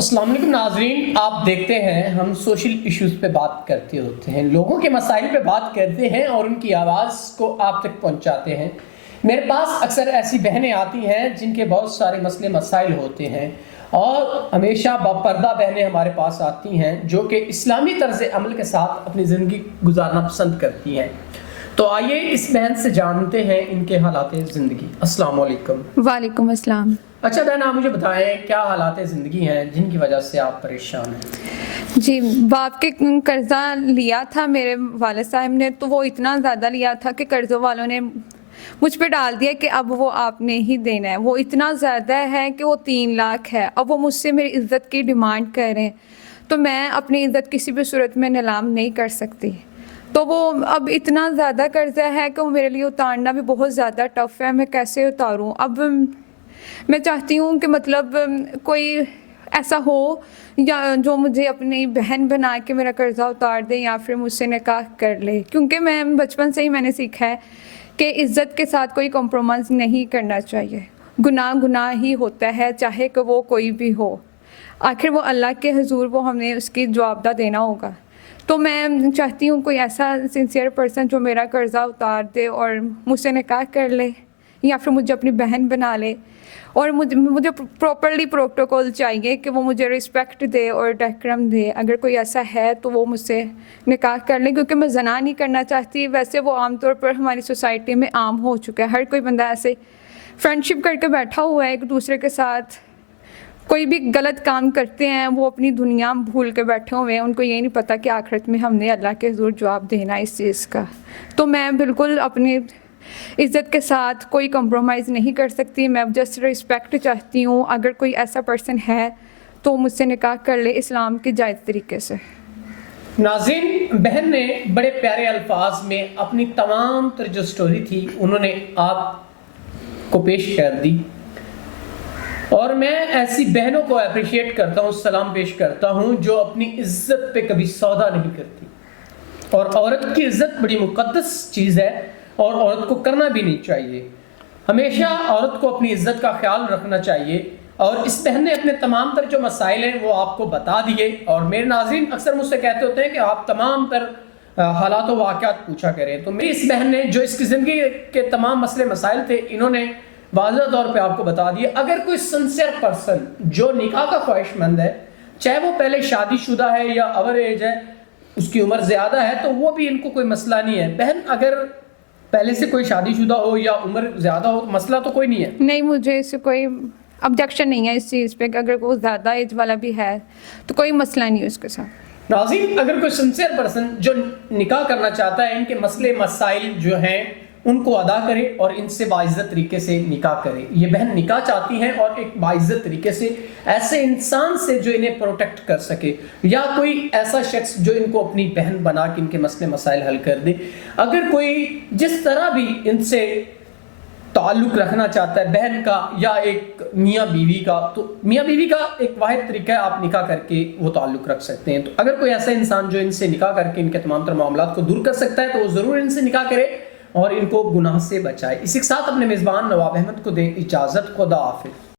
السلام علیکم ناظرین، آپ دیکھتے ہیں ہم سوشل ایشوز پہ بات کرتے ہوتے ہیں، لوگوں کے مسائل پہ بات کرتے ہیں اور ان کی آواز کو آپ تک پہنچاتے ہیں۔ میرے پاس اکثر ایسی بہنیں آتی ہیں جن کے بہت سارے مسئلے مسائل ہوتے ہیں، اور ہمیشہ باپردہ بہنیں ہمارے پاس آتی ہیں جو کہ اسلامی طرز عمل کے ساتھ اپنی زندگی گزارنا پسند کرتی ہیں۔ تو آئیے اس بہن سے جانتے ہیں ان کے حالات زندگی۔ السلام علیکم۔ وعلیکم السلام۔ اچھا بہن، آپ مجھے بتائیں کیا حالات زندگی ہیں جن کی وجہ سے آپ پریشان ہیں؟ جی، باپ کے قرضہ لیا تھا میرے والد صاحب نے، تو وہ اتنا زیادہ لیا تھا کہ قرضوں والوں نے مجھ پہ ڈال دیا کہ اب وہ آپ نے ہی دینا ہے۔ وہ اتنا زیادہ ہے کہ وہ 3 لاکھ ہے۔ اب وہ مجھ سے میری عزت کی ڈیمانڈ کر رہے ہیں، تو میں اپنی عزت کسی بھی صورت میں نیلام نہیں کر سکتی۔ تو وہ اب اتنا زیادہ قرضہ ہے کہ وہ میرے لیے اتارنا بھی بہت زیادہ ٹف ہے۔ میں کیسے اتاروں؟ اب میں چاہتی ہوں کہ مطلب کوئی ایسا ہو یا جو مجھے اپنی بہن بنا کے میرا قرضہ اتار دے، یا پھر مجھ سے نکاح کر لے، کیونکہ میں بچپن سے ہی میں نے سیکھا ہے کہ عزت کے ساتھ کوئی کمپرومائز نہیں کرنا چاہیے۔ گناہ گناہ ہی ہوتا ہے، چاہے کہ وہ کوئی بھی ہو، آخر وہ اللہ کے حضور وہ ہمیں اس کی جوابدہ دینا ہوگا۔ تو میں چاہتی ہوں کوئی ایسا سنسیئر پرسن جو میرا قرضہ اتار دے اور مجھ سے نکاح کر لے، یا پھر مجھے اپنی بہن بنا لے، اور مجھے پراپرلی پروٹوکول چاہیے کہ وہ مجھے رسپیکٹ دے اور ڈیکرم دے۔ اگر کوئی ایسا ہے تو وہ مجھ سے نکاح کر لیں، کیونکہ میں زنا نہیں کرنا چاہتی۔ ویسے وہ عام طور پر ہماری سوسائٹی میں عام ہو چکا ہے، ہر کوئی بندہ ایسے فرینڈ شپ کر کے بیٹھا ہوا ہے ایک دوسرے کے ساتھ۔ کوئی بھی غلط کام کرتے ہیں وہ اپنی دنیا بھول کے بیٹھے ہوئے ہیں، ان کو یہ نہیں پتہ کہ آخرت میں ہم نے اللہ کے حضور جواب دینا ہے اس چیز کا۔ تو میں بالکل اپنی عزت کے ساتھ کوئی کمپرومائز نہیں کر سکتی۔ میں جسٹ رسپیکٹ چاہتی ہوں۔ اگر کوئی ایسا پرسن ہے تو مجھ سے نکاح کر لے اسلام کے جائز طریقے سے۔ ناظرین، بہن نے بڑے پیارے الفاظ میں اپنی تمام تر جو سٹوری تھی انہوں نے آپ کو پیش کر دی، اور میں ایسی بہنوں کو اپریشیٹ کرتا ہوں، سلام پیش کرتا ہوں جو اپنی عزت پہ کبھی سودا نہیں کرتی۔ اور عورت کی عزت بڑی مقدس چیز ہے اور عورت کو کرنا بھی نہیں چاہیے۔ ہمیشہ عورت کو اپنی عزت کا خیال رکھنا چاہیے، اور اس بہن نے اپنے تمام تر جو مسائل ہیں وہ آپ کو بتا دیے۔ اور میرے ناظرین اکثر مجھ سے کہتے ہوتے ہیں کہ آپ تمام تر حالات و واقعات پوچھا کریں، تو میری اس بہن نے جو اس کی زندگی کے تمام مسئلے مسائل تھے انہوں نے واضح طور پہ آپ کو بتا دیے۔ اگر کوئی سنسیئر پرسن جو نکاح کا خواہش مند ہے، چاہے وہ پہلے شادی شدہ ہے یا اوور ایج ہے، اس کی عمر زیادہ ہے، تو وہ بھی ان کو کوئی مسئلہ نہیں ہے۔ بہن اگر پہلے سے کوئی شادی شدہ ہو یا عمر زیادہ ہو، مسئلہ تو کوئی نہیں ہے؟ نہیں، مجھے اس سے کوئی آبجیکشن نہیں ہے اس چیز پہ کہ اگر وہ زیادہ ایج والا بھی ہے تو کوئی مسئلہ نہیں ہے اس کے ساتھ۔ ناظرین، اگر کوئی سنسیئر پرسن جو نکاح کرنا چاہتا ہے، ان کے مسئلے مسائل جو ہیں ان کو ادا کرے اور ان سے باعزت طریقے سے نکاح کرے۔ یہ بہن نکاح چاہتی ہیں اور ایک باعزت طریقے سے ایسے انسان سے جو انہیں پروٹیکٹ کر سکے، یا کوئی ایسا شخص جو ان کو اپنی بہن بنا کے ان کے مسئلے مسائل حل کر دے۔ اگر کوئی جس طرح بھی ان سے تعلق رکھنا چاہتا ہے، بہن کا یا ایک میاں بیوی کا، تو میاں بیوی کا ایک واحد طریقہ ہے، آپ نکاح کر کے وہ تعلق رکھ سکتے ہیں۔ تو اگر کوئی ایسا انسان جو ان سے نکاح کر کے ان کے تمام تر معاملات کو دور کر سکتا ہے تو وہ ضرور ان سے نکاح کرے اور ان کو گناہ سے بچائے۔ اسی کے ساتھ اپنے میزبان نواب احمد کو دیں اجازت۔ خدا حافظ۔